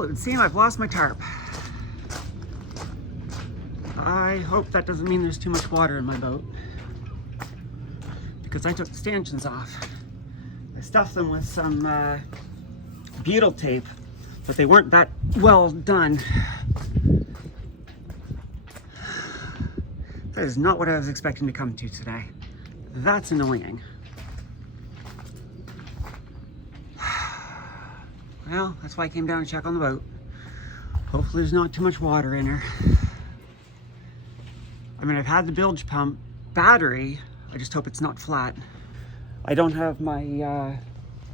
Well, it would seem I've lost my tarp. I hope that doesn't mean there's too much water in my boat, because I took the stanchions off. I stuffed them with some butyl tape, but they weren't that well done. That is not what I was expecting to come to today. That's annoying. Well, that's why I came down to check on the boat. Hopefully there's not too much water in her. I mean, I've had the bilge pump battery. I just hope it's not flat. I don't have my, I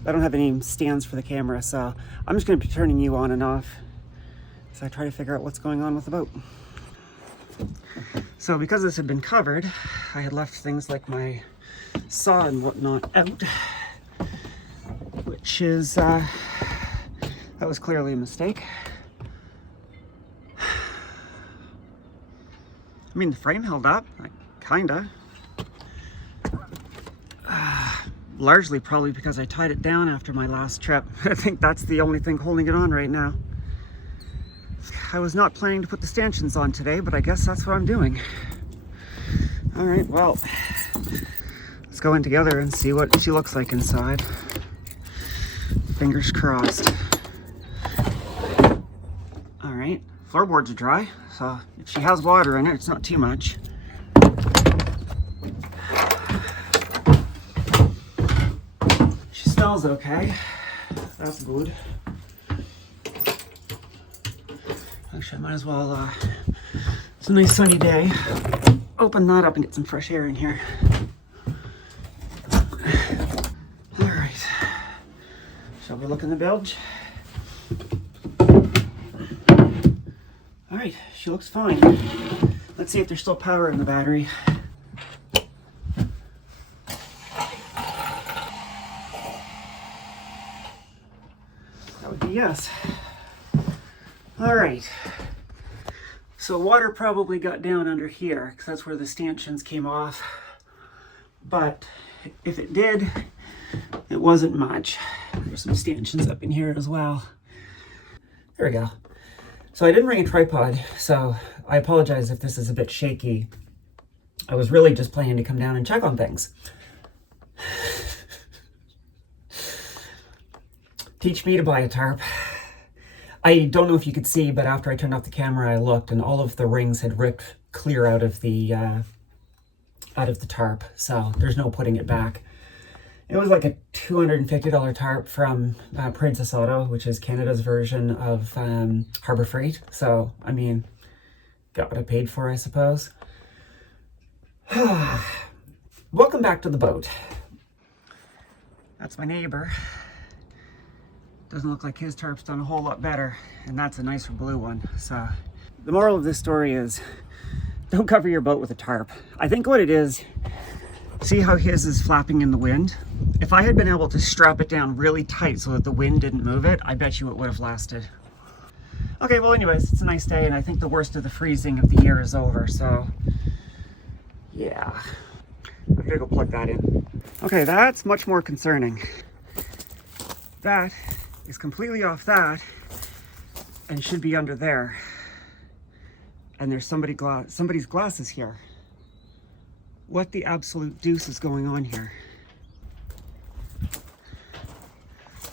don't have any stands for the camera, so I'm just gonna be turning you on and off as I try to figure out what's going on with the boat. So because this had been covered, I had left things like my saw and whatnot out, which is, that was clearly a mistake. I mean, the frame held up, like, kinda. Largely probably because I tied it down after my last trip. I think that's the only thing holding it on right now. I was not planning to put the stanchions on today, but I guess that's what I'm doing. All right, well, let's go in together and see what she looks like inside. Fingers crossed. All right, floorboards are dry, so if she has water in it, it's not too much. She smells okay. That's good. Actually, I might as well, it's a nice sunny day. Open that up and get some fresh air in here. All right. Shall we look in the bilge? All right, she looks fine. Let's see if there's still power in the battery. That would be yes. All right. So water probably got down under here because that's where the stanchions came off. But if it did, it wasn't much. There's some stanchions up in here as well. There we go. So I didn't bring a tripod, so I apologize if this is a bit shaky. I was really just planning to come down and check on things. Teach me to buy a tarp. I don't know if you could see, but after I turned off the camera, I looked and all of the rings had ripped clear out of the tarp. So there's no putting it back. It was like a $250 tarp from Princess Auto, which is Canada's version of Harbor Freight. So, I mean, got what I paid for, I suppose. Welcome back to the boat. That's my neighbor. Doesn't look like his tarp's done a whole lot better, and that's a nicer blue one. So the moral of this story is don't cover your boat with a tarp. I think what it is, see how his is flapping in the wind? If I had been able to strap it down really tight so that the wind didn't move it, I bet you it would have lasted. Okay, well anyways, it's a nice day, and I think the worst of the freezing of the year is over, so yeah. I'm gonna go plug that in. Okay, that's much more concerning. That is completely off that and should be under there. And there's somebody's glasses here. What the absolute deuce is going on here?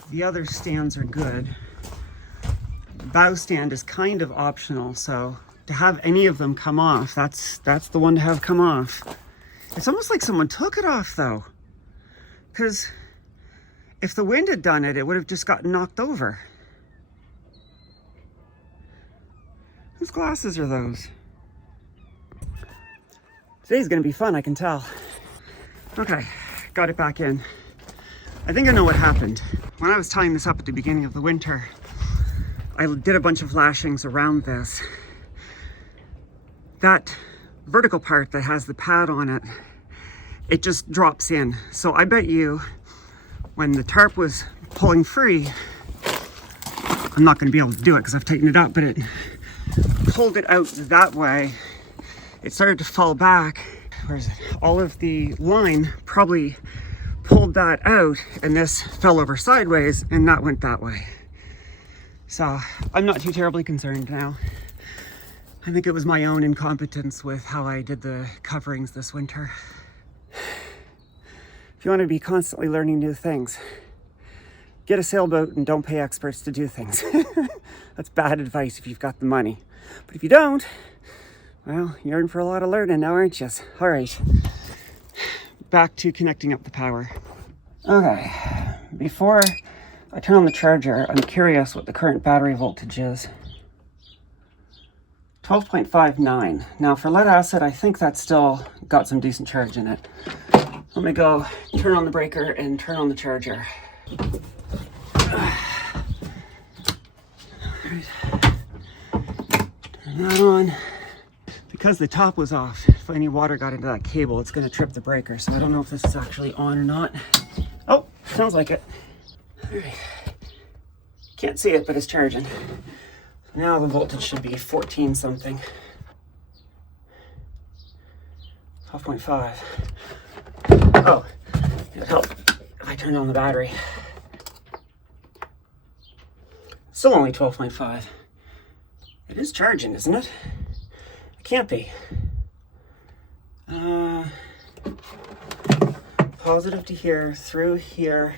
The other stands are good. The bow stand is kind of optional, so to have any of them come off, that's the one to have come off. It's almost like someone took it off though, because if the wind had done it, it would have just gotten knocked over. Whose glasses are those? Today's gonna be fun, I can tell. Okay, got it back in. I think I know what happened. When I was tying this up at the beginning of the winter, I did a bunch of lashings around this. That vertical part that has the pad on it, it just drops in. So I bet you when the tarp was pulling free, I'm not going to be able to do it because I've tightened it up, but it pulled it out that way. It started to fall back. Where is it? All of the line probably pulled that out, and this fell over sideways, and that went that way. So I'm not too terribly concerned now. I think it was my own incompetence with how I did the coverings this winter. If you want to be constantly learning new things, get a sailboat and don't pay experts to do things. That's bad advice if you've got the money. But if you don't, well, you're in for a lot of learning now, aren't you? All right, back to connecting up the power. Okay, before I turn on the charger, I'm curious what the current battery voltage is. 12.59. Now for lead acid, I think that's still got some decent charge in it. Let me go turn on the breaker and turn on the charger. Right. Turn that on. Because the top was off, if any water got into that cable, it's going to trip the breaker. So I don't know if this is actually on or not. Oh, sounds like it. All right. Can't see it, but it's charging. Now the voltage should be 14 something. 12.5. Oh, it'd help if I turned on the battery. Still only 12.5. It is charging, isn't it? It can't be. Positive to here, through here,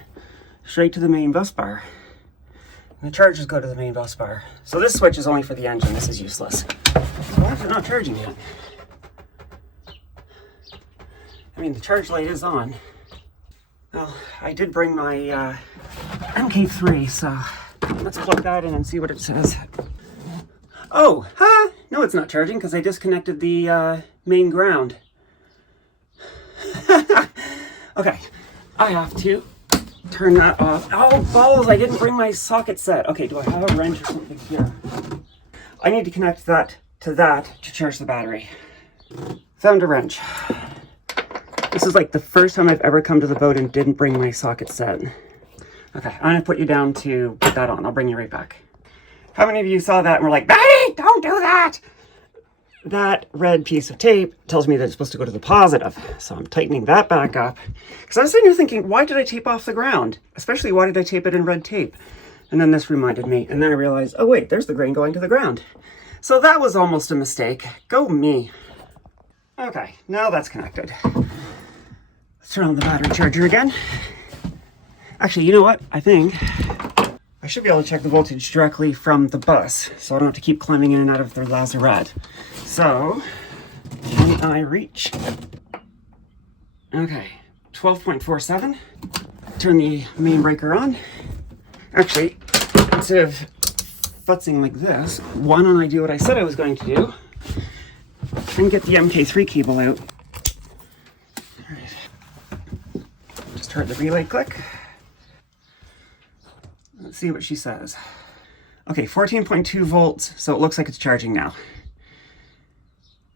straight to the main bus bar. And the chargers go to the main bus bar. So this switch is only for the engine. This is useless. So why is it not charging yet? I mean, the charge light is on. Well, I did bring my MK3, so let's plug that in and see what it says. Oh, huh? No, it's not charging because I disconnected the main ground. Okay, I have to turn that off. Oh, balls, I didn't bring my socket set. Okay, do I have a wrench or something here? I need to connect that to charge the battery. Found a wrench. This is like the first time I've ever come to the boat and didn't bring my socket set. Okay, I'm gonna put you down to put that on. I'll bring you right back. How many of you saw that and were like, Betty, don't do that? That red piece of tape tells me that it's supposed to go to the positive. So I'm tightening that back up. Because I was sitting here thinking, why did I tape off the ground? Especially, why did I tape it in red tape? And then this reminded me. And then I realized, oh wait, there's the grain going to the ground. So that was almost a mistake. Go me. Okay, now that's connected. Let's turn on the battery charger again. Actually, you know what? I think I should be able to check the voltage directly from the bus, so I don't have to keep climbing in and out of the lazarette. So, can I reach? Okay, 12.47. Turn the main breaker on. Actually, instead of futzing like this, why don't I do what I said I was going to do and get the MK3 cable out. All right. Just heard the relay click. Let's see what she says. Okay, 14.2 volts, so it looks like it's charging now.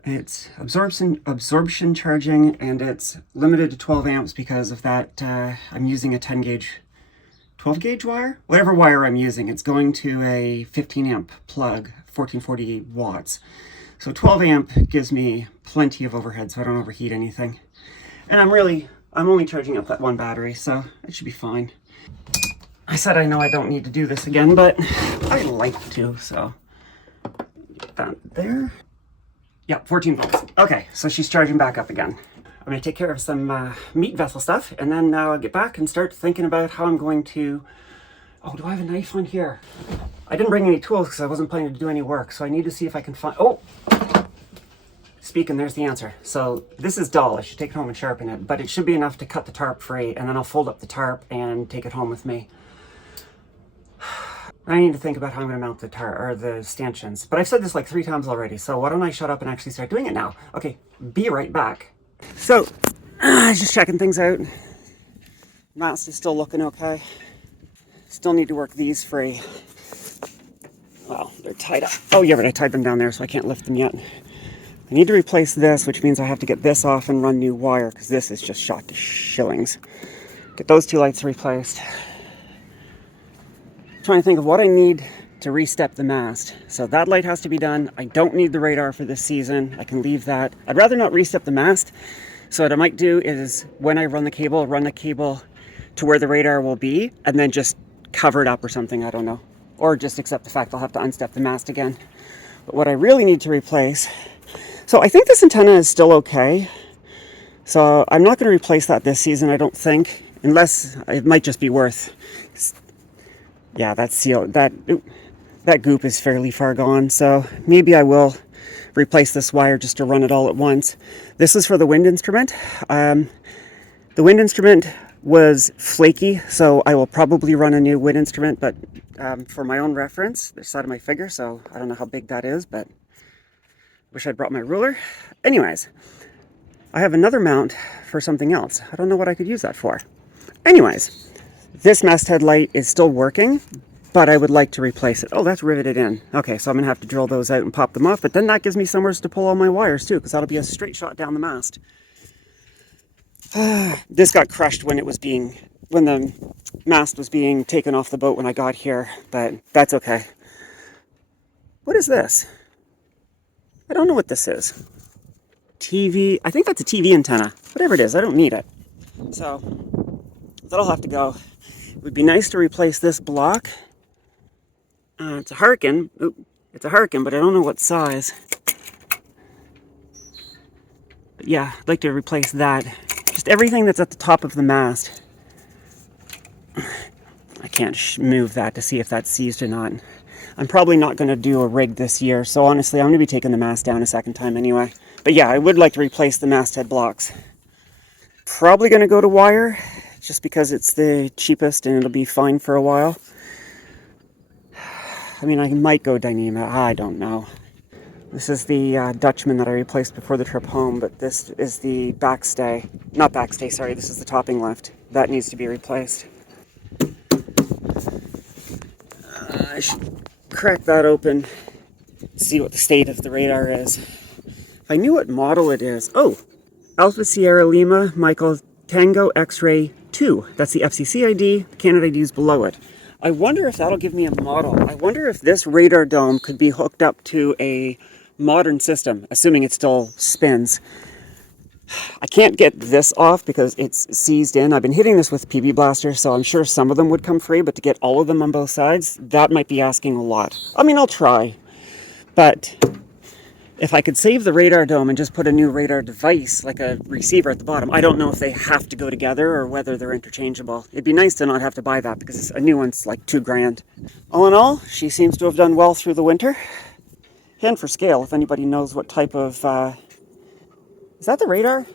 It's absorption charging, and it's limited to 12 amps because of that. I'm using a 10 gauge, 12 gauge wire? Whatever wire I'm using, it's going to a 15 amp plug, 1448 watts. So 12 amp gives me plenty of overhead, so I don't overheat anything. And I'm only charging up that one battery, so it should be fine. I said I know I don't need to do this again, but I like to, so get that there. Yeah, 14 volts. Okay, so she's charging back up again. I'm gonna take care of some meat vessel stuff, and then I'll get back and start thinking about how I'm going to... Oh, do I have a knife on here? I didn't bring any tools because I wasn't planning to do any work, so I need to see if I can find... Oh! Speaking, there's the answer. So this is dull. I should take it home and sharpen it, but it should be enough to cut the tarp free, and then I'll fold up the tarp and take it home with me. I need to think about how I'm going to mount the tarp or the stanchions. But I've said this like 3 times already, so why don't I shut up and actually start doing it now? Okay, be right back. So, just checking things out. Mast is still looking okay. Still need to work these free. Well, they're tied up. Oh yeah, but I tied them down there, so I can't lift them yet. I need to replace this, which means I have to get this off and run new wire, because this is just shot to shillings. Get those 2 lights replaced. Trying to think of what I need to re-step the mast. So that light has to be done. I don't need the radar for this season. I can leave that. I'd rather not re-step the mast. So what I might do is when I run the cable to where the radar will be and then just cover it up or something. I don't know. or just accept the fact I'll have to unstep the mast again. But what I really need to replace, so I think this antenna is still okay. So I'm not going to replace that this season, I don't think, unless it might just be worth. Yeah, that seal, that goop is fairly far gone, so maybe I will replace this wire just to run it all at once. This is for the wind instrument. The wind instrument was flaky, so I will probably run a new wind instrument, but for my own reference, the side of my finger, so I don't know how big that is, but wish I'd brought my ruler. Anyways, I have another mount for something else. I don't know what I could use that for. Anyways, this masthead light is still working, but I would like to replace it. Oh, that's riveted in. Okay, so I'm gonna have to drill those out and pop them off, but then that gives me somewhere to pull all my wires too, because that'll be a straight shot down the mast. This got crushed when the mast was being taken off the boat when I got here, but that's okay. What is this? I don't know what this is. TV, I think that's a TV antenna. Whatever it is, I don't need it. So, that'll have to go. It would be nice to replace this block. It's a Harken. Ooh, it's a Harken, but I don't know what size. But yeah, I'd like to replace that. Just everything that's at the top of the mast. I can't move that to see if that's seized or not. I'm probably not going to do a rig this year, so honestly, I'm going to be taking the mast down a second time anyway. But yeah, I would like to replace the masthead blocks. Probably going to go to wire, just because it's the cheapest and it'll be fine for a while. I mean, I might go Dyneema, I don't know. This is the Dutchman that I replaced before the trip home, but this is the backstay. Not backstay, sorry, this is the topping lift. That needs to be replaced. I should crack that open, see what the state of the radar is. If I knew what model it is. Oh, Alpha Sierra Lima Michael Tango X-Ray 2. That's the FCC ID, the Canada ID is below it. I wonder if that'll give me a model. I wonder if this radar dome could be hooked up to a modern system, assuming it still spins. I can't get this off because it's seized in. I've been hitting this with PB Blaster, so I'm sure some of them would come free, but to get all of them on both sides, that might be asking a lot. I mean, I'll try, but if I could save the radar dome and just put a new radar device, like a receiver at the bottom, I don't know if they have to go together or whether they're interchangeable. It'd be nice to not have to buy that because a new one's like $2,000. All in all, she seems to have done well through the winter. And for scale, if anybody knows what type of... is that the radar?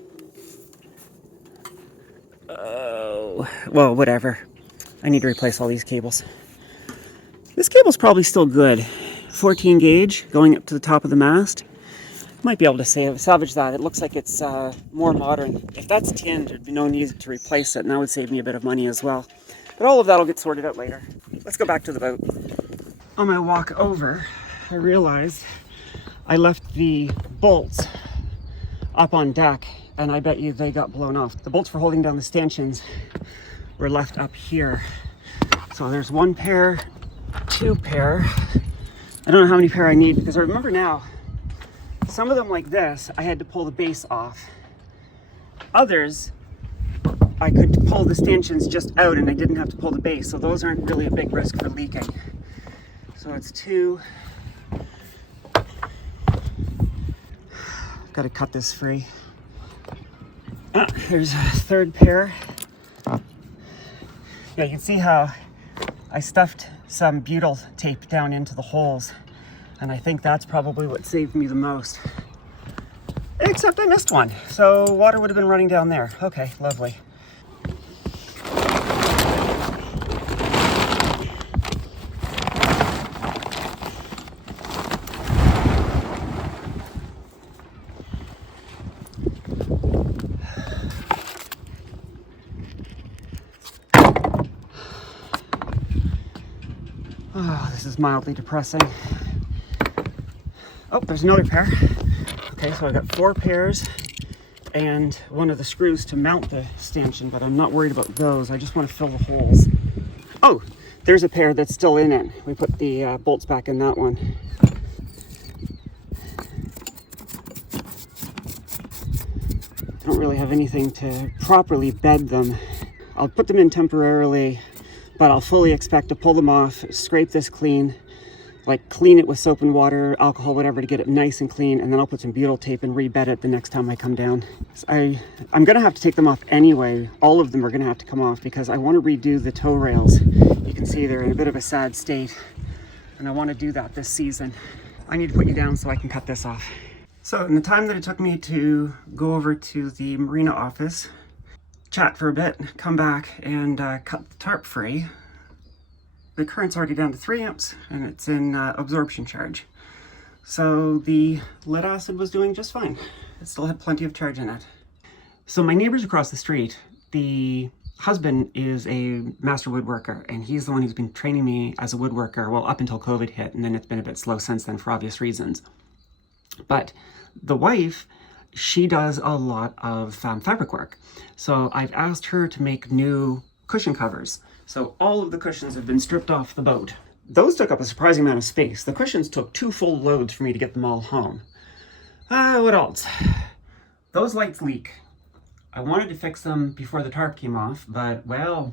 Oh, well, whatever. I need to replace all these cables. This cable's probably still good. 14 gauge going up to the top of the mast. Might be able to salvage that. It looks like it's more modern. If that's tinned, there'd be no need to replace it, and that would save me a bit of money as well. But all of that will get sorted out later. Let's go back to the boat. On my walk over, I realized I left the bolts up on deck, and I bet you they got blown off. The bolts for holding down the stanchions were left up here. So there's one pair, two pair. I don't know how many pair I need because I remember now, some of them like this, I had to pull the base off. Others, I could pull the stanchions just out and I didn't have to pull the base. So those aren't really a big risk for leaking. So it's two. Got to cut this free. There's a third pair. Yeah, you can see how I stuffed some butyl tape down into the holes, and I think that's probably what saved me the most. Except I missed one, so water would have been running down there. Okay, lovely. Oh, this is mildly depressing. Oh, there's another pair. Okay, so I got 4 pairs and one of the screws to mount the stanchion, but I'm not worried about those. I just want to fill the holes. Oh, there's a pair that's still in it. We put the bolts back in that one. I don't really have anything to properly bed them. I'll put them in temporarily but I'll fully expect to pull them off, scrape this clean, like clean it with soap and water, alcohol, whatever, to get it nice and clean, and then I'll put some butyl tape and rebed it the next time I come down. I'm gonna have to take them off anyway. All of them are gonna have to come off because I want to redo the tow rails. You can see they're in a bit of a sad state, and I want to do that this season. I need to put you down so I can cut this off. So in the time that it took me to go over to the marina office, chat for a bit, come back and cut the tarp free, the current's already down to 3 amps and it's in absorption charge. So the lead acid was doing just fine. It still had plenty of charge in it. So my neighbors across the street, the husband is a master woodworker, and he's the one who's been training me as a woodworker, well, up until COVID hit, and then it's been a bit slow since then for obvious reasons. But the wife, she does a lot of fabric work. So I've asked her to make new cushion covers. So all of the cushions have been stripped off the boat. Those took up a surprising amount of space. The cushions took 2 full loads for me to get them all home. What else? Those lights leak. I wanted to fix them before the tarp came off, but, well,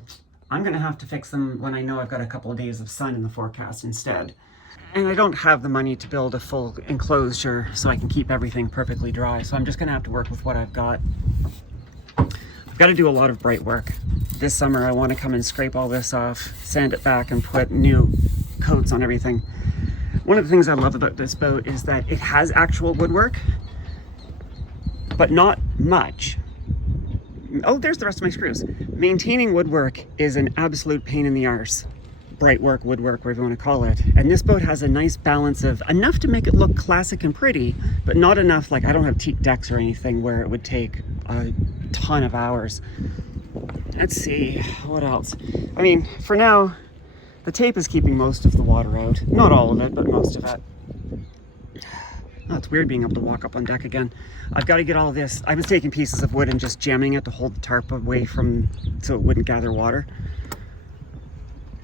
I'm gonna have to fix them when I know I've got a couple of days of sun in the forecast instead. And I don't have the money to build a full enclosure so I can keep everything perfectly dry, so I'm just gonna have to work with what I've got. I've got to do a lot of bright work. This summer I want to come and scrape all this off, sand it back, and put new coats on everything. One of the things I love about this boat is that it has actual woodwork, but not much. Oh, there's the rest of my screws. Maintaining woodwork is an absolute pain in the arse. Bright work, woodwork, whatever you want to call it. And this boat has a nice balance of enough to make it look classic and pretty, but not enough, like I don't have teak decks or anything where it would take a ton of hours. Let's see, what else? I mean, for now, the tape is keeping most of the water out. Not all of it, but most of it. Oh, it's weird being able to walk up on deck again. I've got to get all of this. I was taking pieces of wood and just jamming it to hold the tarp away from, so it wouldn't gather water.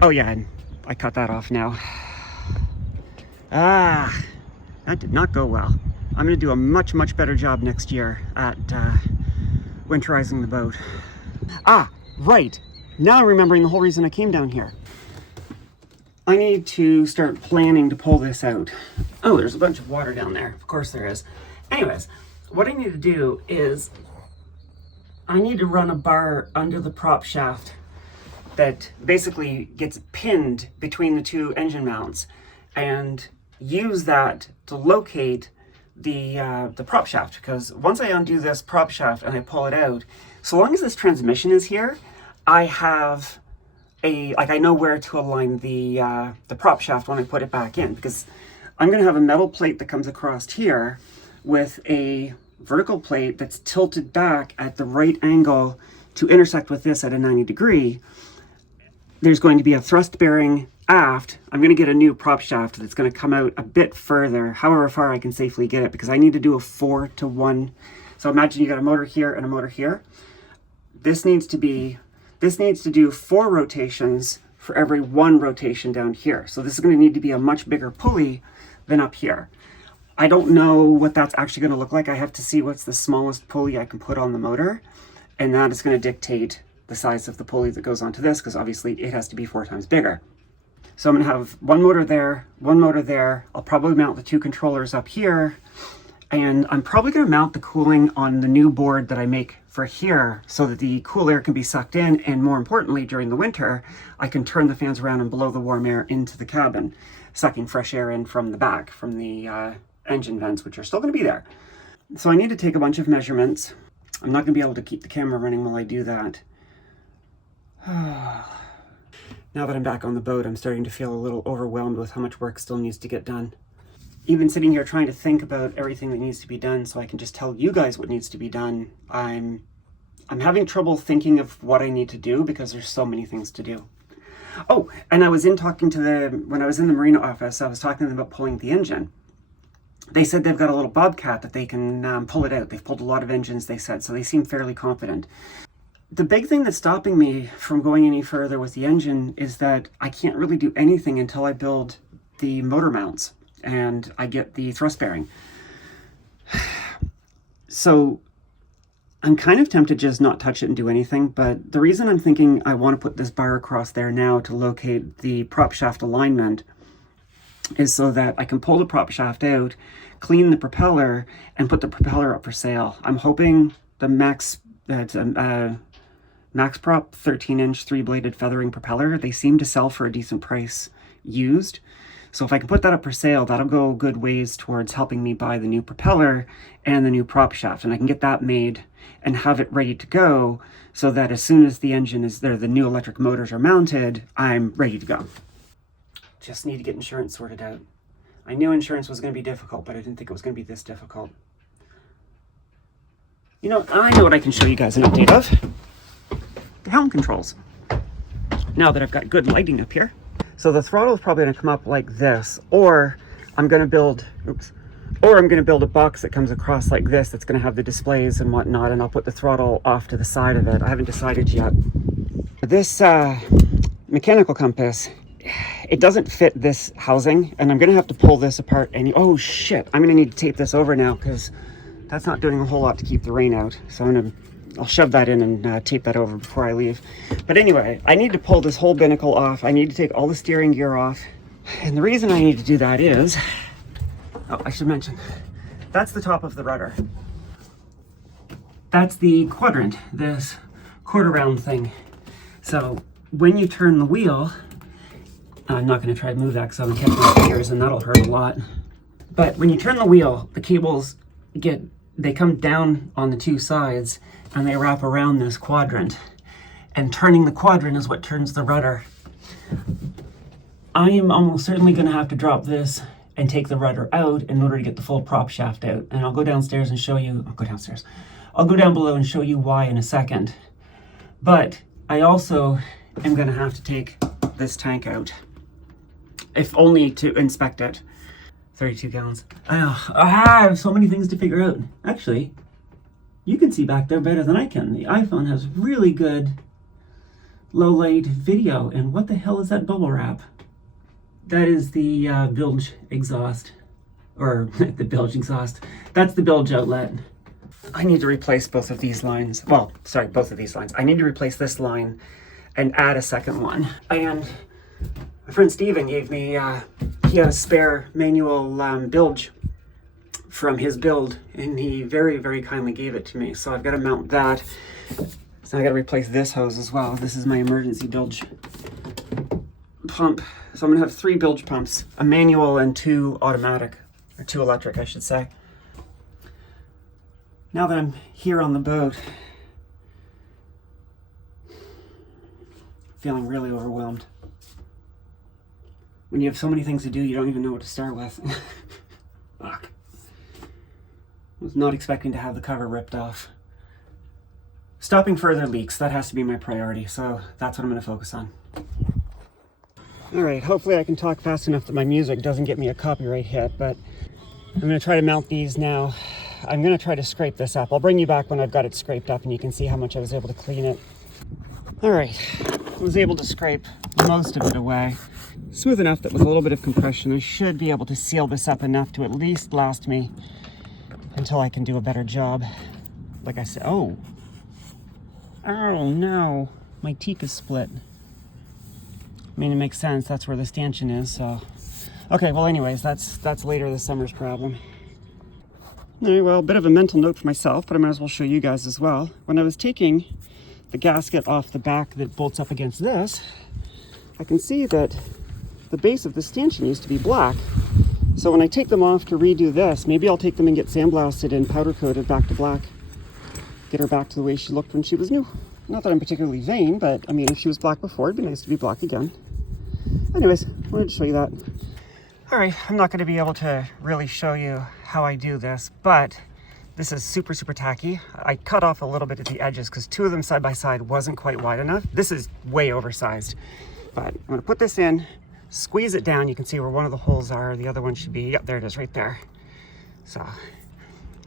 Oh yeah, and I cut that off now. That did not go well. I'm going to do a much, much better job next year at winterizing the boat. Right. Now I'm remembering the whole reason I came down here. I need to start planning to pull this out. Oh, there's a bunch of water down there. Of course there is. Anyways, what I need to do is I need to run a bar under the prop shaft that basically gets pinned between the 2 engine mounts, and use that to locate the prop shaft, because once I undo this prop shaft and I pull it out, so long as this transmission is here, I have I know where to align the prop shaft when I put it back in, because I'm going to have a metal plate that comes across here with a vertical plate that's tilted back at the right angle to intersect with this at a 90 degree. There's going to be a thrust bearing aft. I'm going to get a new prop shaft that's going to come out a bit further, however far I can safely get it, because I need to do a 4-to-1. So imagine you got a motor here and a motor here. This needs to do 4 rotations for every 1 rotation down here. So this is going to need to be a much bigger pulley than up here. I don't know what that's actually going to look like. I have to see what's the smallest pulley I can put on the motor, and that is going to dictate the size of the pulley that goes onto this, because obviously it has to be 4 times bigger. So I'm going to have 1 motor there, 1 motor there. I'll probably mount the 2 controllers up here, and I'm probably going to mount the cooling on the new board that I make for here so that the cool air can be sucked in, and more importantly, during the winter, I can turn the fans around and blow the warm air into the cabin, sucking fresh air in from the back, from the engine vents, which are still going to be there. So I need to take a bunch of measurements. I'm not going to be able to keep the camera running while I do that. Now that I'm back on the boat, I'm starting to feel a little overwhelmed with how much work still needs to get done. Even sitting here trying to think about everything that needs to be done so I can just tell you guys what needs to be done, I'm having trouble thinking of what I need to do because there's so many things to do. Oh, and I was when I was in the marina office, I was talking to them about pulling the engine. They said they've got a little bobcat that they can pull it out. They've pulled a lot of engines, they said, so they seem fairly confident. The big thing that's stopping me from going any further with the engine is that I can't really do anything until I build the motor mounts and I get the thrust bearing. So I'm kind of tempted to just not touch it and do anything, but the reason I'm thinking I want to put this bar across there now to locate the prop shaft alignment is so that I can pull the prop shaft out, clean the propeller, and put the propeller up for sale. I'm hoping the Max Prop 13-inch 3-bladed feathering propeller, they seem to sell for a decent price used. So if I can put that up for sale, that'll go good ways towards helping me buy the new propeller and the new prop shaft. And I can get that made and have it ready to go so that as soon as the engine is there, the new electric motors are mounted, I'm ready to go. Just need to get insurance sorted out. I knew insurance was going to be difficult, but I didn't think it was going to be this difficult. You know, I know what I can show you guys an update of. The helm controls. Now that I've got good lighting up here. So the throttle is probably going to come up like this, or I'm going to build, a box that comes across like this that's going to have the displays and whatnot, and I'll put the throttle off to the side of it. I haven't decided yet. This mechanical compass, it doesn't fit this housing, and I'm going to have to pull this apart. And oh shit, I'm going to need to tape this over now because that's not doing a whole lot to keep the rain out. So I'll shove that in and tape that over before I leave. But anyway, I need to pull this whole binnacle off. I need to take all the steering gear off. And the reason I need to do that is, oh, I should mention, that's the top of the rudder. That's the quadrant, this quarter round thing. So when you turn the wheel, I'm not going to try to move that because I'm catching my fingers and that'll hurt a lot. But when you turn the wheel, the cables they come down on the two sides and they wrap around this quadrant. And turning the quadrant is what turns the rudder. I am almost certainly going to have to drop this and take the rudder out in order to get the full prop shaft out. And I'll go downstairs and show you, I'll go down below and show you why in a second. But I also am going to have to take this tank out, if only to inspect it. 32 gallons. I have so many things to figure out. Actually, you can see back there better than I can. The iPhone has really good low light video. And what the hell is that bubble wrap? That is the bilge exhaust, or the bilge exhaust. That's the bilge outlet. I need to replace both of these lines. Well, sorry, both of these lines. I need to replace this line and add a second one. And my friend Steven gave me, he had a spare manual bilge from his build, and he very, very kindly gave it to me. So I've got to mount that. So I got to replace this hose as well. This is my emergency bilge pump. So I'm going to have 3 bilge pumps, a manual and 2 automatic, or 2 electric, I should say. Now that I'm here on the boat, feeling really overwhelmed. When you have so many things to do, you don't even know what to start with. Fuck. I was not expecting to have the cover ripped off. Stopping further leaks, that has to be my priority, so that's what I'm going to focus on. Alright, hopefully I can talk fast enough that my music doesn't get me a copyright hit, but I'm going to try to mount these now. I'm going to try to scrape this up. I'll bring you back when I've got it scraped up and you can see how much I was able to clean it. Alright, I was able to scrape most of it away. Smooth enough that with a little bit of compression I should be able to seal this up enough to at least last me until I can do a better job. Like I said, oh no, my teak is split. I mean, it makes sense, that's where the stanchion is, so. Okay, well anyways, that's later this summer's problem. Alright, well, a bit of a mental note for myself, but I might as well show you guys as well. When I was taking the gasket off the back that bolts up against this, I can see that the base of the stanchion used to be black. So when I take them off to redo this, maybe I'll take them and get sandblasted and powder coated back to black. Get her back to the way she looked when she was new. Not that I'm particularly vain, but I mean, if she was black before, it'd be nice to be black again. Anyways, I wanted to show you that. All right, I'm not going to be able to really show you how I do this, but this is super, super tacky. I cut off a little bit at the edges because 2 of them side by side wasn't quite wide enough. This is way oversized, but I'm going to put this in, squeeze it down. You can see where one of the holes are. The other one should be, yep, there it is right there. So,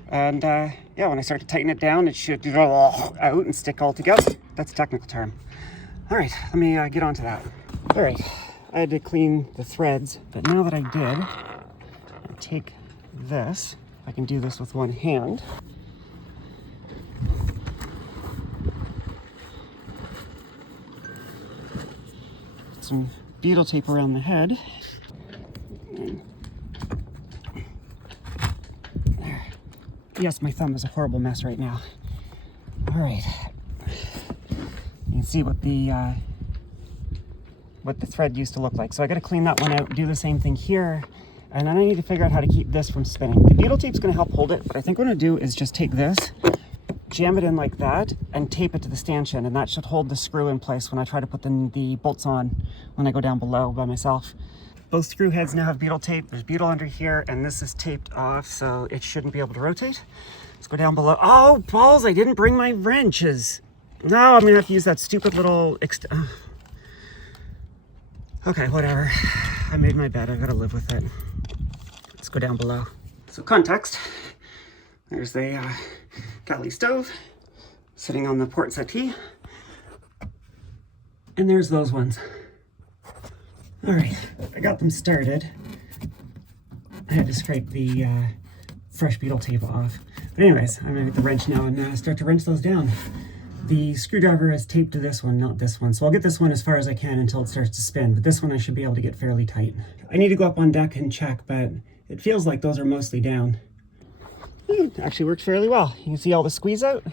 and yeah, when I start to tighten it down, it should out and stick all together. That's a technical term. All right, let me get on to that. All right, I had to clean the threads, but now that I did, I take this. I can do this with one hand. some beetle tape around the head. There. Yes, my thumb is a horrible mess right now. All right. You can see what the thread used to look like. So I got to clean that one out, do the same thing here, and then I need to figure out how to keep this from spinning. The beetle tape's going to help hold it, but I think what I'm going to do is just take this, jam it in like that, and tape it to the stanchion, and that should hold the screw in place when I try to put the bolts on when I go down below by myself. Both screw heads now have beetle tape. There's beetle under here, and this is taped off, so it shouldn't be able to rotate. Let's go down below. Oh, balls, I didn't bring my wrenches. No, I'm gonna have to use that stupid little okay, whatever. I made my bed, I gotta live with it. Let's go down below. So context, there's the galley stove sitting on the port settee. And there's those ones. All right, I got them started. I had to scrape the fresh beetle tape off. But anyways, I'm gonna get the wrench now and start to wrench those down. The screwdriver is taped to this one, not this one. So I'll get this one as far as I can until it starts to spin, but this one I should be able to get fairly tight. I need to go up on deck and check, but it feels like those are mostly down. It actually works fairly well. You can see all the squeeze out.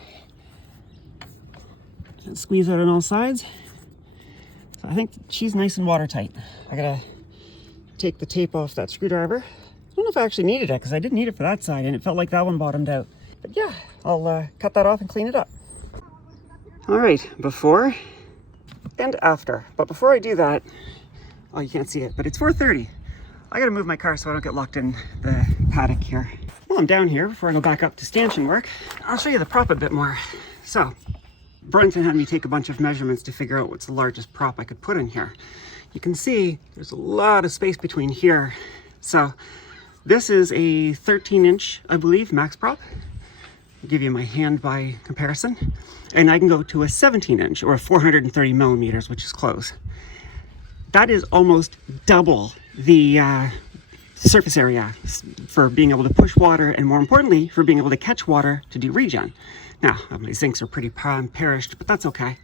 And squeeze out on all sides. So I think she's nice and watertight. I gotta take the tape off that screwdriver. I don't know if I actually needed it, because I didn't need it for that side, and it felt like that one bottomed out. But yeah, I'll cut that off and clean it up. All right, before and after. But before I do that, oh, you can't see it, but it's 4:30. I gotta move my car so I don't get locked in the paddock here. While I'm down here, before I go back up to stanchion work, I'll show you the prop a bit more. So, Brunton had me take a bunch of measurements to figure out what's the largest prop I could put in here. You can see there's a lot of space between here. So, this is a 13-inch, I believe, max prop. I'll give you my hand by comparison. And I can go to a 17-inch or 430 millimeters, which is close. That is almost double the surface area for being able to push water, and more importantly, for being able to catch water to do regen. Now, my zincs are pretty perished, but that's okay.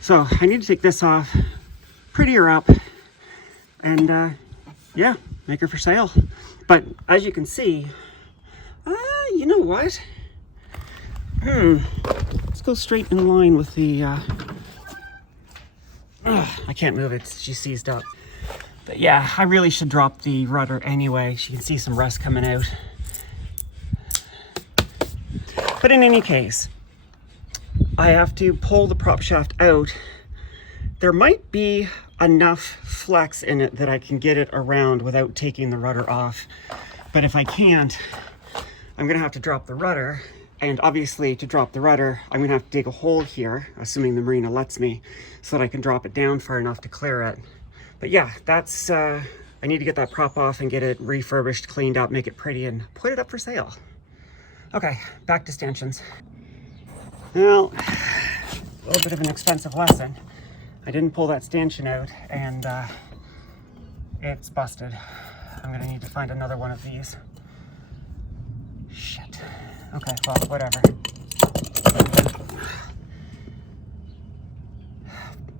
So I need to take this off, pretty her up, and yeah, make her for sale. But as you can see, you know what? Let's go straight in line with the, I can't move it, she's seized up. But yeah, I really should drop the rudder anyway. You can see some rust coming out. But in any case, I have to pull the prop shaft out. There might be enough flex in it that I can get it around without taking the rudder off. But if I can't, I'm gonna have to drop the rudder. And obviously, to drop the rudder, I'm gonna have to dig a hole here, assuming the marina lets me, so that I can drop it down far enough to clear it. But yeah, that's, I need to get that prop off and get it refurbished, cleaned up, make it pretty, and put it up for sale. Okay, back to stanchions. Well, a little bit of an expensive lesson. I didn't pull that stanchion out, and it's busted. I'm gonna need to find another one of these. Shit. Okay, well, whatever.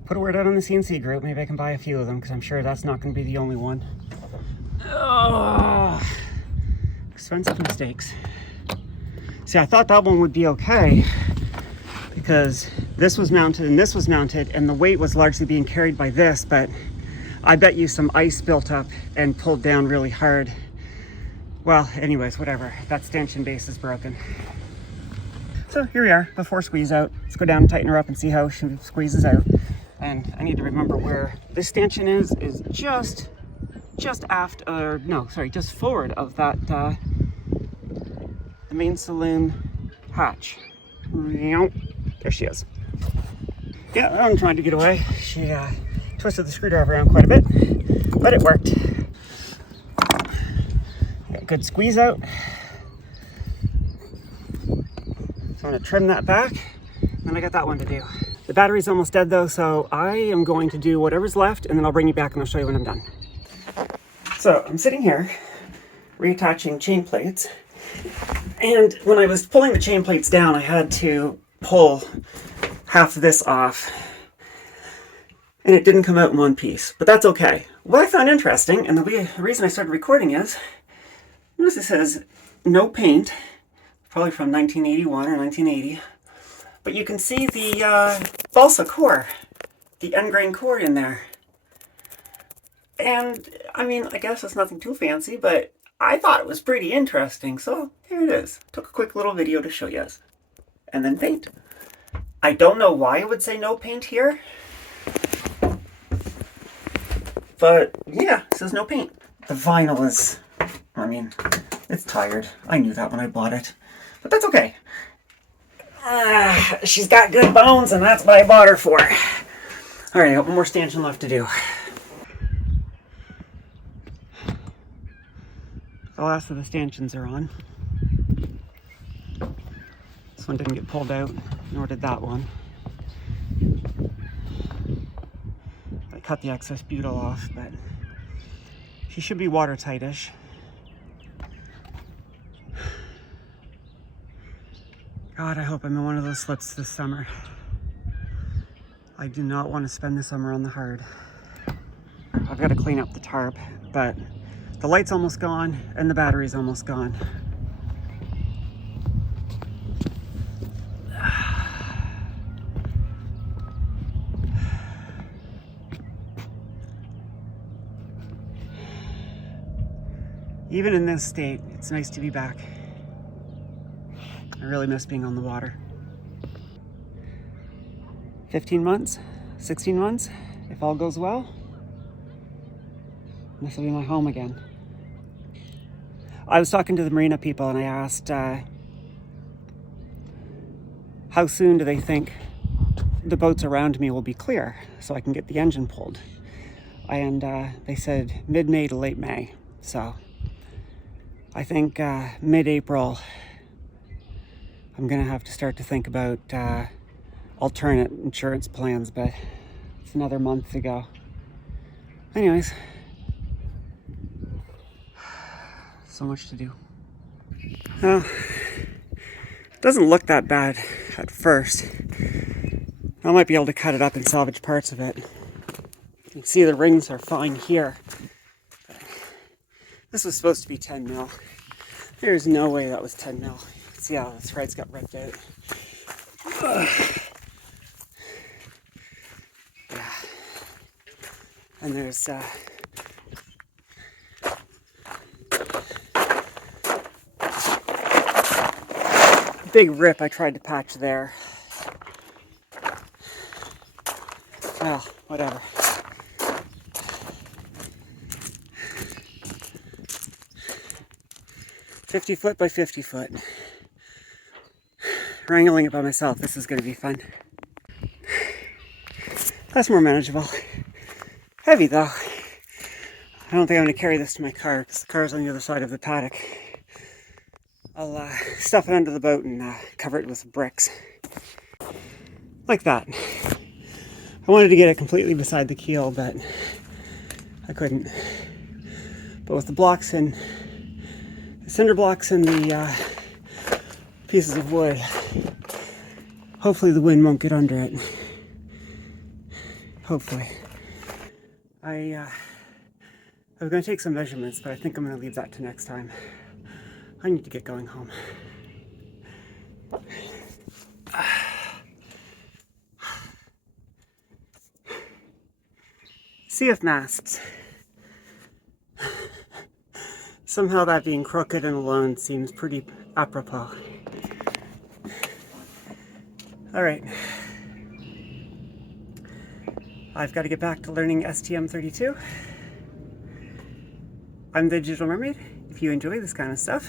Put a word out on the CNC group. Maybe I can buy a few of them, because I'm sure that's not going to be the only one. Oh, expensive mistakes. See, I thought that one would be okay, because this was mounted and this was mounted, and the weight was largely being carried by this, but I bet you some ice built up and pulled down really hard. Well, anyways, whatever. That stanchion base is broken. So here we are, before squeeze out. Let's go down and tighten her up and see how she squeezes out. And I need to remember where this stanchion is just aft, or no, sorry, just forward of that, the main saloon hatch. There she is. Yeah, I'm trying to get away. She twisted the screwdriver around quite a bit, but it worked. Good squeeze out. So I'm gonna trim that back, and then I got that one to do. The battery's almost dead though, so I am going to do whatever's left, and then I'll bring you back and I'll show you when I'm done. So I'm sitting here reattaching chain plates, and when I was pulling the chain plates down, I had to pull half of this off. and it didn't come out in one piece, but that's okay. What I found interesting, and the reason I started recording is, notice it says no paint, probably from 1981 or 1980, but you can see the balsa core, the end grain core in there. And I mean, I guess it's nothing too fancy, but I thought it was pretty interesting, so here it is. Took a quick little video to show you. And then paint. I don't know why it would say no paint here, but yeah, it says no paint. The vinyl is, I mean, it's tired. I knew that when I bought it, but that's okay. She's got good bones, and that's what I bought her for. All right, I got one more stanchion left to do. The last of the stanchions are on. This one didn't get pulled out, nor did that one. I cut the excess butyl off, but she should be watertight-ish. God, I hope I'm in one of those slips this summer. I do not want to spend the summer on the hard. I've got to clean up the tarp, but the light's almost gone and the battery's almost gone. Even in this state, it's nice to be back. I really miss being on the water. 15 months, 16 months, if all goes well, this will be my home again. I was talking to the marina people and I asked how soon do they think the boats around me will be clear so I can get the engine pulled. And they said mid-May to late May. So I think mid-April I'm gonna have to start to think about alternate insurance plans, but it's another month to go. Anyways, so much to do. Well, it doesn't look that bad at first. I might be able to cut it up and salvage parts of it. You can see the rings are fine here. This was supposed to be 10 mil. There's no way that was 10 mil. See how the threads got ripped out. Yeah. And there's big rip I tried to patch there. Well, whatever. $50 by 50 foot. Wrangling it by myself, this is going to be fun. That's more manageable. Heavy though. I don't think I'm going to carry this to my car because the car's on the other side of the paddock. I'll stuff it under the boat and cover it with bricks. Like that. I wanted to get it completely beside the keel, but I couldn't. But with the blocks and the cinder blocks and the pieces of wood, hopefully the wind won't get under it. Hopefully. I was going to take some measurements, but I think I'm going to leave that to next time. I need to get going home. CF masts. Somehow that being crooked and alone seems pretty apropos. Alright. I've got to get back to learning STM32. I'm the Digital Mermaid. If you enjoy this kind of stuff,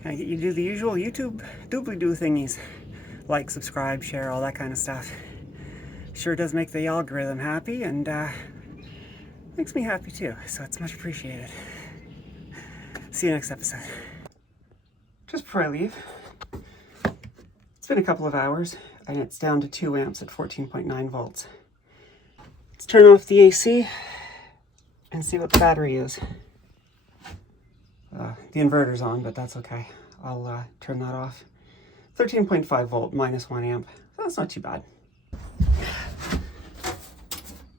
can I get you to do the usual YouTube doobly-doo thingies? Like, subscribe, share, all that kind of stuff. Sure does make the algorithm happy, and makes me happy too, so it's much appreciated. See you next episode. Just before I leave, it's been a couple of hours, and it's down to 2 amps at 14.9 volts. Let's turn off the AC and see what the battery is. The inverter's on, but that's okay. I'll turn that off. 13.5 volt, minus 1 amp. That's not too bad.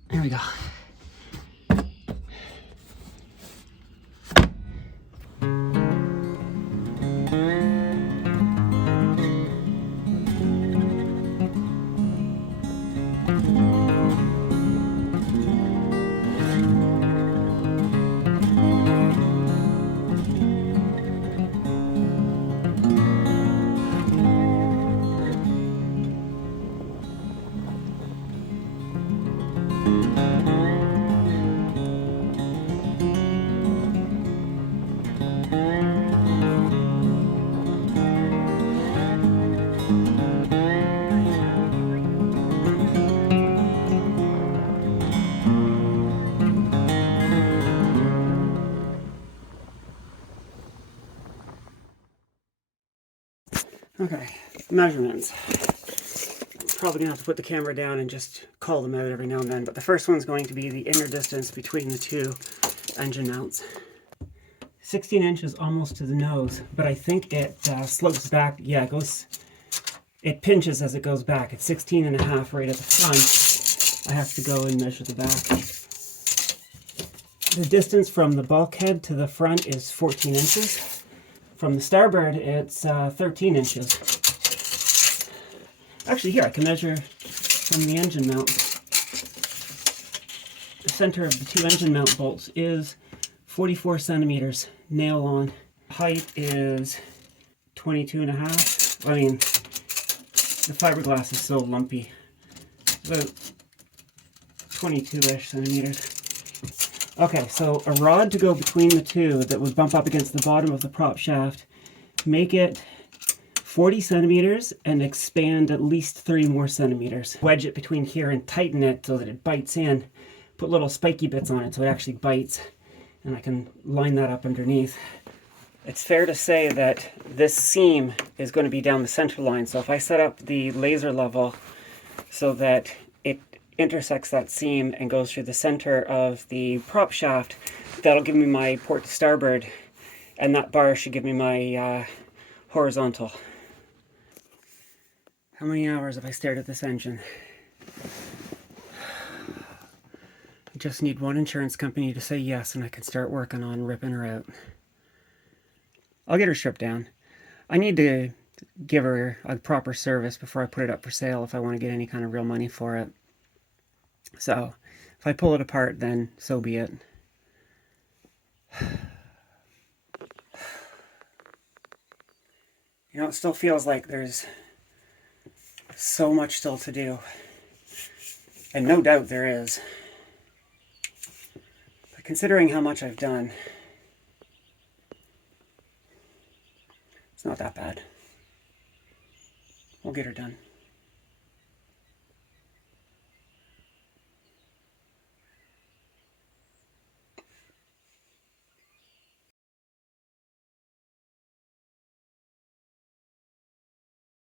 There we go. Okay, measurements. Probably gonna have to put the camera down and just call them out every now and then, but the first one's going to be the inner distance between the two engine mounts. 16 inches almost to the nose, but I think it slopes back. Yeah, it pinches as it goes back. It's 16 and a half right at the front. I have to go and measure the back. The distance from the bulkhead to the front is 14 inches. From the starboard, it's 13 inches. Actually, here, I can measure from the engine mount. The center of the two engine mount bolts is 44 centimeters, nail on. Height is 22 and a half. I mean, the fiberglass is so lumpy. About 22-ish centimeters. Okay, so a rod to go between the two that would bump up against the bottom of the prop shaft, make it 40 centimeters and expand at least 30 more centimeters. Wedge it between here and tighten it so that it bites in. Put little spiky bits on it so it actually bites, and I can line that up underneath. It's fair to say that this seam is going to be down the center line, so if I set up the laser level so that it intersects that seam and goes through the center of the prop shaft, that'll give me my port to starboard, and that bar should give me my horizontal. How many hours have I stared at this engine? I just need one insurance company to say yes and I can start working on ripping her out. I'll get her stripped down. I need to give her a proper service before I put it up for sale if I want to get any kind of real money for it. So, if I pull it apart, then so be it. You know, it still feels like there's so much still to do. And no doubt there is. But considering how much I've done, it's not that bad. We'll get her done.